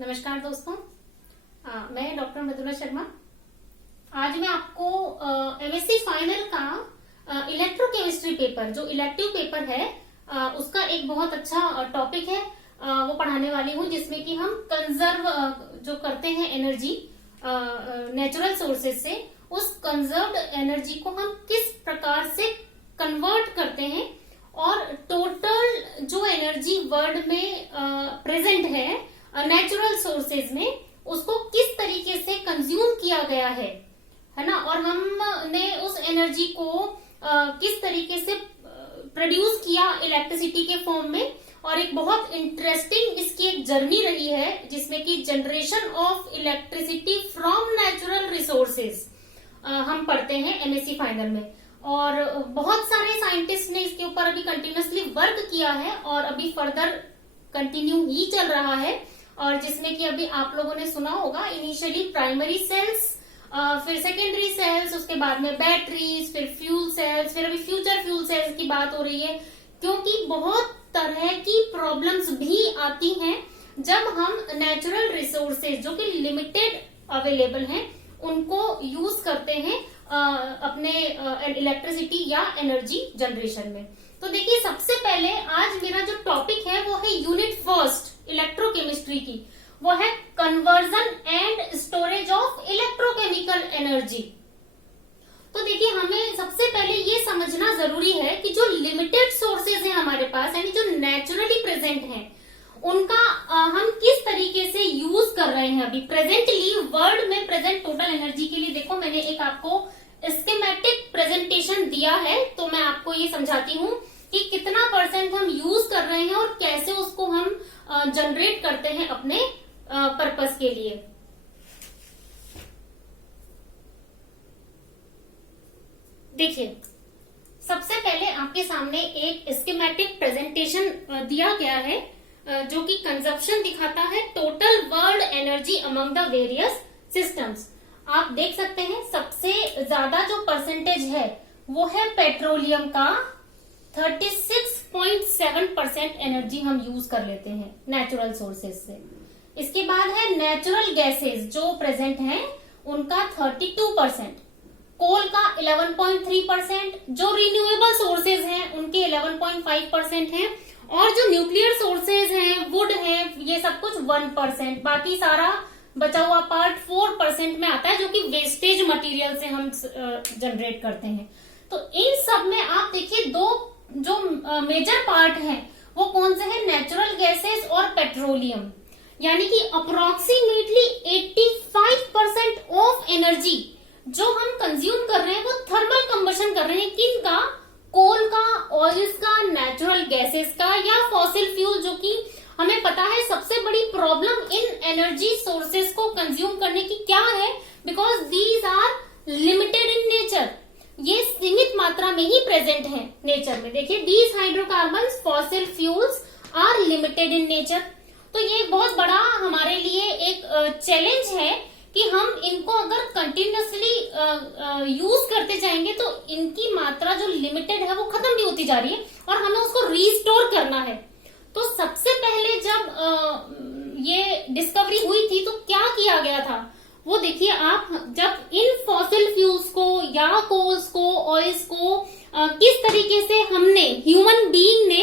नमस्कार दोस्तों, मैं डॉक्टर मृदुला शर्मा। आज मैं आपको एमएससी फाइनल का इलेक्ट्रोकेमिस्ट्री पेपर, जो इलेक्टिव पेपर है, उसका एक बहुत अच्छा टॉपिक है, वो पढ़ाने वाली हूँ, जिसमें कि हम कंजर्व जो करते हैं एनर्जी नेचुरल सोर्सेज से, उस कंजर्व्ड एनर्जी को हम किस प्रकार से कन्वर्ट करते हैं और टोटल जो एनर्जी वर्ल्ड में प्रेजेंट है नेचुरल सोर्सेज में, उसको किस तरीके से कंज्यूम किया गया है ना, और हमने उस एनर्जी को किस तरीके से प्रोड्यूस किया इलेक्ट्रिसिटी के फॉर्म में। और एक बहुत इंटरेस्टिंग इसकी एक जर्नी रही है, जिसमें कि generation of electricity from natural resources हम पढ़ते हैं एमएससी फाइनल में। और बहुत सारे साइंटिस्ट ने इसके ऊपर अभी कंटिन्यूअसली वर्क किया है और अभी फर्दर कंटिन्यू ही चल रहा है। और जिसमें कि अभी आप लोगों ने सुना होगा, इनिशियली प्राइमरी सेल्स, फिर सेकेंडरी सेल्स, उसके बाद में बैटरीज, फिर फ्यूल सेल्स, फिर अभी फ्यूचर फ्यूल सेल्स की बात हो रही है। क्योंकि बहुत तरह की प्रॉब्लम्स भी आती हैं जब हम नेचुरल रिसोर्सेज जो कि लिमिटेड अवेलेबल हैं उनको यूज करते हैं अपने इलेक्ट्रिसिटी या एनर्जी जनरेशन में। तो देखिए, सबसे पहले आज मेरा जो टॉपिक है वो है यूनिट फर्स्ट इलेक्ट्रोकेमिस्ट्री की, वो है conversion and storage of electrochemical energy. तो देखिए, हमें सबसे पहले ये समझना जरूरी है कि जो लिमिटेड सोर्सेज हैं हमारे पास, यानी जो नेचुरली प्रेजेंट हैं, उनका हम किस तरीके से यूज कर रहे हैं अभी प्रेजेंटली वर्ल्ड में प्रेजेंट टोटल एनर्जी के लिए। देखो, मैंने एक आपको स्कीमेटिक प्रेजेंटेशन दिया है, तो मैं आपको ये समझाती हूँ कि कितना परसेंट हम यूज कर रहे हैं और कैसे उसको हम जनरेट करते हैं अपने पर्पस के लिए। देखिए, सबसे पहले आपके सामने एक स्कीमेटिक प्रेजेंटेशन दिया गया है, जो कि कंजप्शन दिखाता है total world energy among the various systems. आप देख सकते हैं सबसे ज्यादा जो परसेंटेज है वो है पेट्रोलियम का, 36.7% एनर्जी हम यूज कर लेते हैं नेचुरल सोर्सेज से। इसके बाद है नेचुरल गैसेस जो प्रेजेंट हैं, उनका 32%, कोल का 11.3%, जो रिन्यूएबल सोर्सेज हैं उनके 11.5% हैं, और जो न्यूक्लियर सोर्सेज हैं, वुड है, ये सब कुछ 1%, बाकी सारा बचा हुआ पार्ट 4% में आता है, जो कि वेस्टेज मटेरियल से हम जनरेट करते हैं। तो इन सब में आप देखिए, दो जो मेजर पार्ट हैं वो कौन से हैं, नेचुरल गैसेस और पेट्रोलियम। यानी कि अप्रोक्सीमेटली 85% ऑफ एनर्जी जो हम कंज्यूम कर रहे हैं वो थर्मल कंबशन कर रहे हैं। किनका? कोल का, ऑयल्स का, नेचुरल गैसेस का, या फॉसिल फ्यूल, जो कि हमें पता है सबसे बड़ी प्रॉब्लम इन एनर्जी सोर्सेज को कंज्यूम करने की क्या है, because these are limited in nature, ये सीमित मात्रा में ही प्रेजेंट है नेचर में। देखिए, these hydrocarbons, fossil fuels are limited in nature. तो ये बहुत बड़ा हमारे लिए एक चैलेंज है कि हम इनको अगर कंटिन्यूअसली यूज करते जाएंगे तो इनकी मात्रा जो लिमिटेड है वो खत्म भी होती जा रही है और हमें उसको रिस्टोर करना है। तो सबसे पहले जब ये डिस्कवरी हुई थी तो क्या किया गया था वो देखिए आप, जब इन फॉसिल फ्यूल्स को या कोल्स को, ऑयल्स को किस तरीके से हमने, ह्यूमन बीइंग ने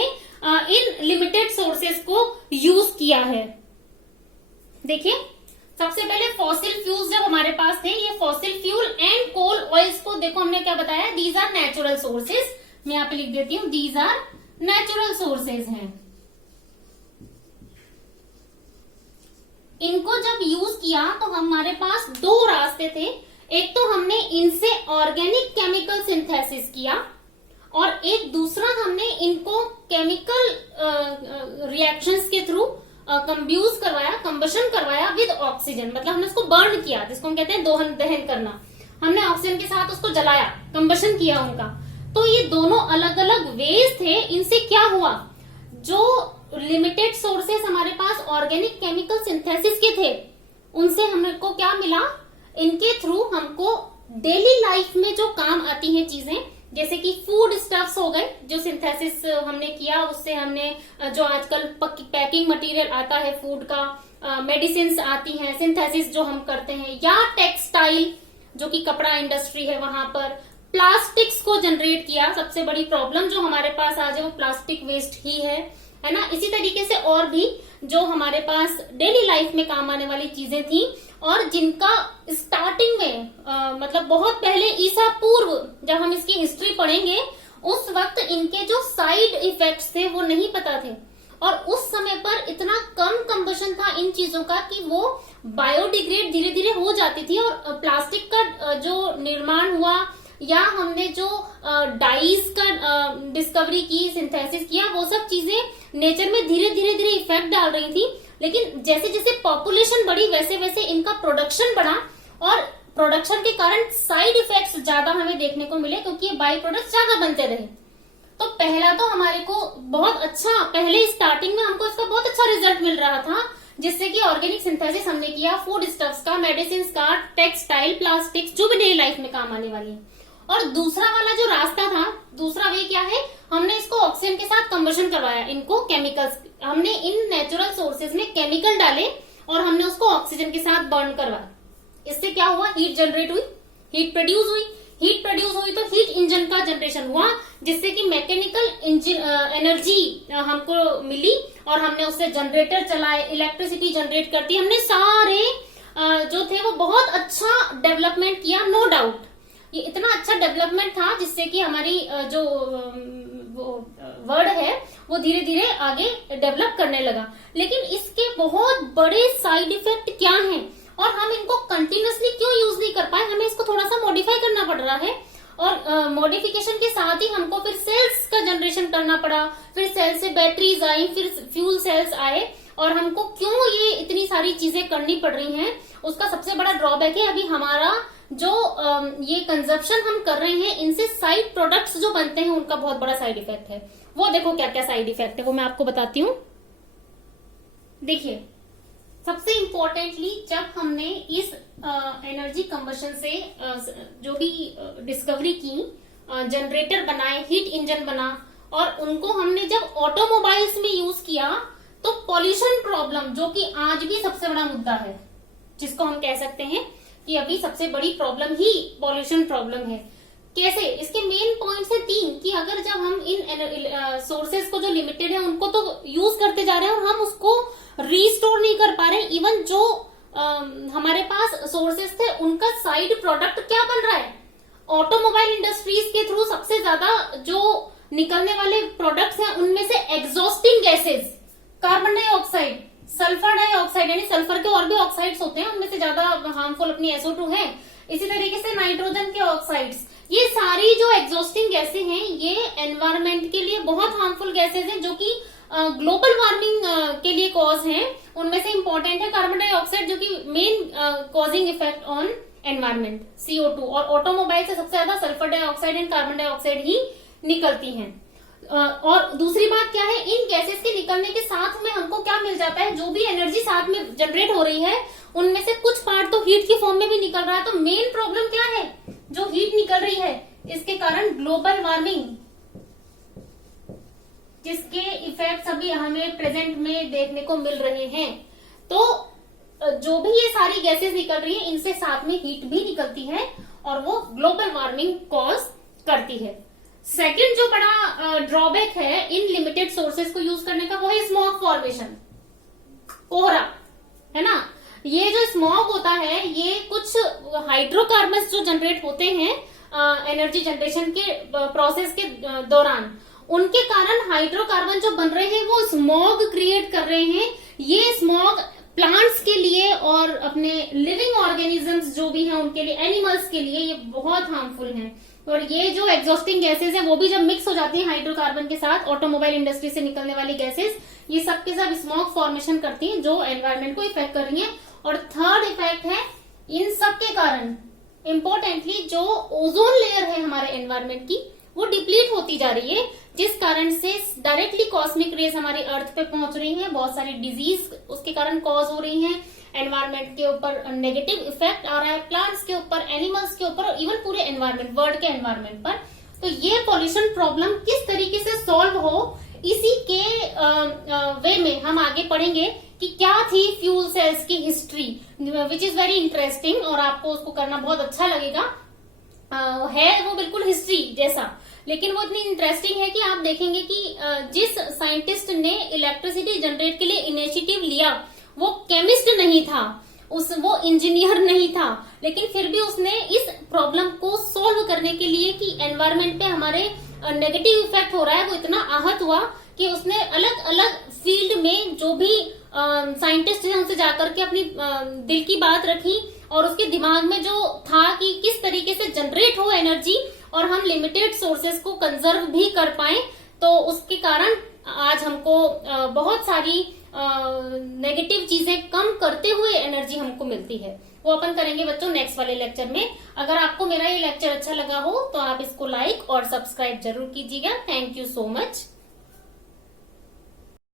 इन लिमिटेड सोर्सेस को यूज किया है। देखिए, सबसे पहले फॉसिल फ्यूल्स जब हमारे पास थे, ये fossil fuel and coal oils को देखो हमने क्या बताया, दीज आर नेचुरल सोर्सेज। मैं यहाँ पे लिख देती हूँ, दीज आर नेचुरल सोर्सेज हैं। इनको जब यूज किया तो हमारे पास दो रास्ते थे। एक तो हमने इनसे ऑर्गेनिक केमिकल सिंथेसिस किया, और एक दूसरा हमने इनको केमिकल रिएक्शंस के थ्रू कंब्यूज करवाया, कंबशन करवाया विद ऑक्सीजन। मतलब हमने उसको बर्न किया, जिसको हम कहते हैं दहन करना। हमने ऑक्सीजन के साथ उसको जलाया, कंबशन किया उनका। तो ये दोनों अलग अलग वेज थे। इनसे क्या हुआ, जो लिमिटेड सोर्सेस हमारे पास ऑर्गेनिक केमिकल सिंथेसिस के थे, उनसे हमको क्या मिला, इनके थ्रू हमको डेली लाइफ में जो काम आती हैं चीजें, जैसे कि फूड स्टफ्स हो गए, जो सिंथेसिस हमने किया उससे हमने जो आजकल पैकिंग मटेरियल आता है फूड का, मेडिसिन आती हैं सिंथेसिस जो हम करते हैं, या टेक्सटाइल जो कि कपड़ा इंडस्ट्री है वहां पर प्लास्टिक्स को जनरेट किया। सबसे बड़ी प्रॉब्लम जो हमारे पास आज है वो प्लास्टिक वेस्ट ही है ना। इसी तरीके से और भी जो हमारे पास डेली लाइफ में काम आने वाली चीजें थी और जिनका स्टार्टिंग में मतलब बहुत पहले ईसा पूर्व जब हम इसकी हिस्ट्री पढ़ेंगे उस वक्त इनके जो साइड इफेक्ट्स थे वो नहीं पता थे, और उस समय पर इतना कम कंबशन था इन चीजों का कि वो बायोडिग्रेड धीरे धीरे हो जाती थी। और प्लास्टिक का जो निर्माण हुआ या हमने जो डाइज का डिस्कवरी की, सिंथेसिस किया, वो सब चीजें नेचर में धीरे धीरे इफेक्ट डाल रही थी। लेकिन जैसे जैसे पॉपुलेशन बढ़ी वैसे वैसे इनका प्रोडक्शन बढ़ा, और प्रोडक्शन के कारण साइड इफेक्ट्स ज्यादा हमें देखने को मिले क्योंकि ये बाई प्रोडक्ट्स ज्यादा बनते रहे। तो पहला तो हमारे को बहुत अच्छा, पहले स्टार्टिंग में हमको इसका बहुत अच्छा रिजल्ट मिल रहा था, जिससे कि ऑर्गेनिक सिंथेसिस हमने किया फूड स्टफ्स का, मेडिसिन का, टेक्सटाइल, प्लास्टिक्स, जो भी डेली लाइफ में काम आने वाली है। और दूसरा वाला जो रास्ता था, दूसरा वे क्या है, हमने इसको ऑक्सीजन के साथ कंबशन करवाया। इनको केमिकल्स, हमने इन नेचुरल सोर्सेज में केमिकल डाले और हमने उसको ऑक्सीजन के साथ बर्न करवाया। इससे क्या हुआ, हीट जनरेट हुई, हीट प्रोड्यूस हुई। हीट प्रोड्यूस हुई तो हीट इंजन का जनरेशन हुआ, जिससे कि मैकेनिकल एनर्जी हमको मिली और हमने उससे जनरेटर चलाए, इलेक्ट्रिसिटी जनरेट करती। हमने सारे जो थे वो बहुत अच्छा डेवलपमेंट किया, नो डाउट। ये इतना अच्छा डेवलपमेंट था जिससे कि हमारी जो वर्ड है वो धीरे धीरे आगे डेवलप करने लगा। लेकिन इसके बहुत बड़े साइड इफेक्ट क्या हैं और हम इनको कंटिन्यूअसली क्यों यूज नहीं कर पाए, हमें इसको थोड़ा सा मॉडिफाई करना पड़ रहा है। और मॉडिफिकेशन के साथ ही हमको फिर सेल्स का जनरेशन करना पड़ा, फिर सेल से बैटरीज आई, फिर फ्यूल सेल्स आए, और हमको क्यों ये इतनी सारी चीजें करनी पड़ रही हैं, उसका सबसे बड़ा ड्रॉबैक है अभी हमारा जो ये कंजप्शन हम कर रहे हैं, इनसे साइड प्रोडक्ट्स जो बनते हैं उनका बहुत बड़ा साइड इफेक्ट है। वो देखो क्या क्या साइड इफेक्ट है, वो मैं आपको बताती हूँ। देखिए, सबसे इम्पोर्टेंटली जब हमने इस एनर्जी कंबशन से जो भी डिस्कवरी की, जनरेटर बनाए, हीट इंजन बना, और उनको हमने जब ऑटोमोबाइल्स में यूज किया तो पॉल्यूशन प्रॉब्लम, जो कि आज भी सबसे बड़ा मुद्दा है, जिसको हम कह सकते हैं कि अभी सबसे बड़ी प्रॉब्लम ही पॉल्यूशन प्रॉब्लम है। कैसे, इसके मेन पॉइंट्स है 3 कि अगर जब हम इन सोर्सेज को जो लिमिटेड है उनको तो यूज करते जा रहे हैं और हम उसको रीस्टोर नहीं कर पा रहे, इवन जो हमारे पास सोर्सेज थे उनका साइड प्रोडक्ट क्या बन रहा है, ऑटोमोबाइल इंडस्ट्रीज के थ्रू सबसे ज्यादा जो निकलने वाले प्रोडक्ट्स हैं उनमें से exhausting gases, carbon dioxide, sulphur dioxide, यानी सल्फर के और भी ऑक्साइड्स होते हैं, उनमें से ज्यादा हार्मफुल अपनी SO2 है। इसी तरीके से नाइट्रोजन के ऑक्साइड्स, ये सारी जो एग्जॉस्टिंग गैसें हैं ये एनवायरमेंट के लिए बहुत हार्मफुल गैसेज हैं, जो कि ग्लोबल वार्मिंग के लिए कॉज हैं। उनमें से इंपॉर्टेंट है कार्बन डाइऑक्साइड, जो कि main causing effect on environment, CO2, और ऑटोमोबाइल से सबसे ज्यादा sulphur dioxide and carbon dioxide ही निकलती हैं। और दूसरी बात क्या है, इन गैसेस के निकलने के साथ में हमको क्या मिल जाता है, जो भी एनर्जी साथ में जनरेट हो रही है उनमें से कुछ पार्ट तो हीट के फॉर्म में भी निकल रहा है। तो मेन प्रॉब्लम क्या है, जो हीट निकल रही है इसके कारण ग्लोबल वार्मिंग, जिसके इफेक्ट्स अभी हमें प्रेजेंट में देखने को मिल रहे हैं। तो जो भी ये सारी गैसेस निकल रही है इनसे साथ में हीट भी निकलती है और वो ग्लोबल वार्मिंग कॉज करती है। सेकंड जो बड़ा ड्रॉबैक है इन लिमिटेड सोर्सेज को यूज करने का, वो है स्मॉग फॉर्मेशन, कोहरा, है ना। ये जो स्मॉग होता है ये कुछ हाइड्रोकार्बन्स जो जनरेट होते हैं एनर्जी जनरेशन के प्रोसेस के दौरान, उनके कारण हाइड्रोकार्बन जो बन रहे हैं वो स्मॉग क्रिएट कर रहे हैं। ये स्मॉग प्लांट्स के लिए और अपने लिविंग ऑर्गेनिजम्स जो भी हैं उनके लिए, एनिमल्स के लिए ये बहुत हार्मफुल हैं। और ये जो एग्जॉस्टिंग गैसेस हैं वो भी जब मिक्स हो जाती हैं हाइड्रोकार्बन के साथ, ऑटोमोबाइल इंडस्ट्री से निकलने वाली गैसेस, ये सब के सब स्मॉग फॉर्मेशन करती हैं जो एनवायरमेंट को इफेक्ट कर रही हैं। और थर्ड इफेक्ट है इन सब के कारण इम्पोर्टेंटली जो ओजोन लेयर है हमारे एनवायरमेंट की वो डिप्लीट होती जा रही है, जिस कारण से डायरेक्टली कॉस्मिक रेज हमारी अर्थ पे पहुंच रही हैं, बहुत सारी डिजीज उसके कारण कॉज हो रही हैं, एनवायरमेंट के ऊपर नेगेटिव इफेक्ट आ रहा है, प्लांट्स के ऊपर, एनिमल्स के ऊपर, इवन पूरे एनवायरमेंट, वर्ल्ड के एनवायरमेंट पर। तो ये पॉल्यूशन प्रॉब्लम किस तरीके से सॉल्व हो, इसी के वे में हम आगे पढ़ेंगे कि क्या थी फ्यूल सेल्स की history, which is very interesting और आपको उसको करना बहुत अच्छा लगेगा। है वो बिल्कुल हिस्ट्री जैसा, लेकिन वो इतनी इंटरेस्टिंग है कि आप देखेंगे कि जिस साइंटिस्ट ने इलेक्ट्रिसिटी जनरेट के लिए इनिशिएटिव लिया वो केमिस्ट नहीं था, वो इंजीनियर नहीं था, लेकिन फिर भी उसने इस प्रॉब्लम को सोल्व करने के लिए कि एनवायरमेंट पे हमारे नेगेटिव इफेक्ट हो रहा है, वो इतना आहत हुआ कि उसने अलग अलग फील्ड में जो भी साइंटिस्ट हैं उनसे जाकर के अपनी दिल की बात रखी और उसके दिमाग में जो था कि किस तरीके से जनरेट हो एनर्जी और हम लिमिटेड सोर्सेस को कंजर्व भी कर पाए, तो उसके कारण आज हमको बहुत सारी नेगेटिव चीजें कम करते हुए एनर्जी हमको मिलती है। वो अपन करेंगे बच्चों नेक्स्ट वाले लेक्चर में। अगर आपको मेरा ये लेक्चर अच्छा लगा हो तो आप इसको लाइक और सब्सक्राइब जरूर कीजिएगा। Thank you so much.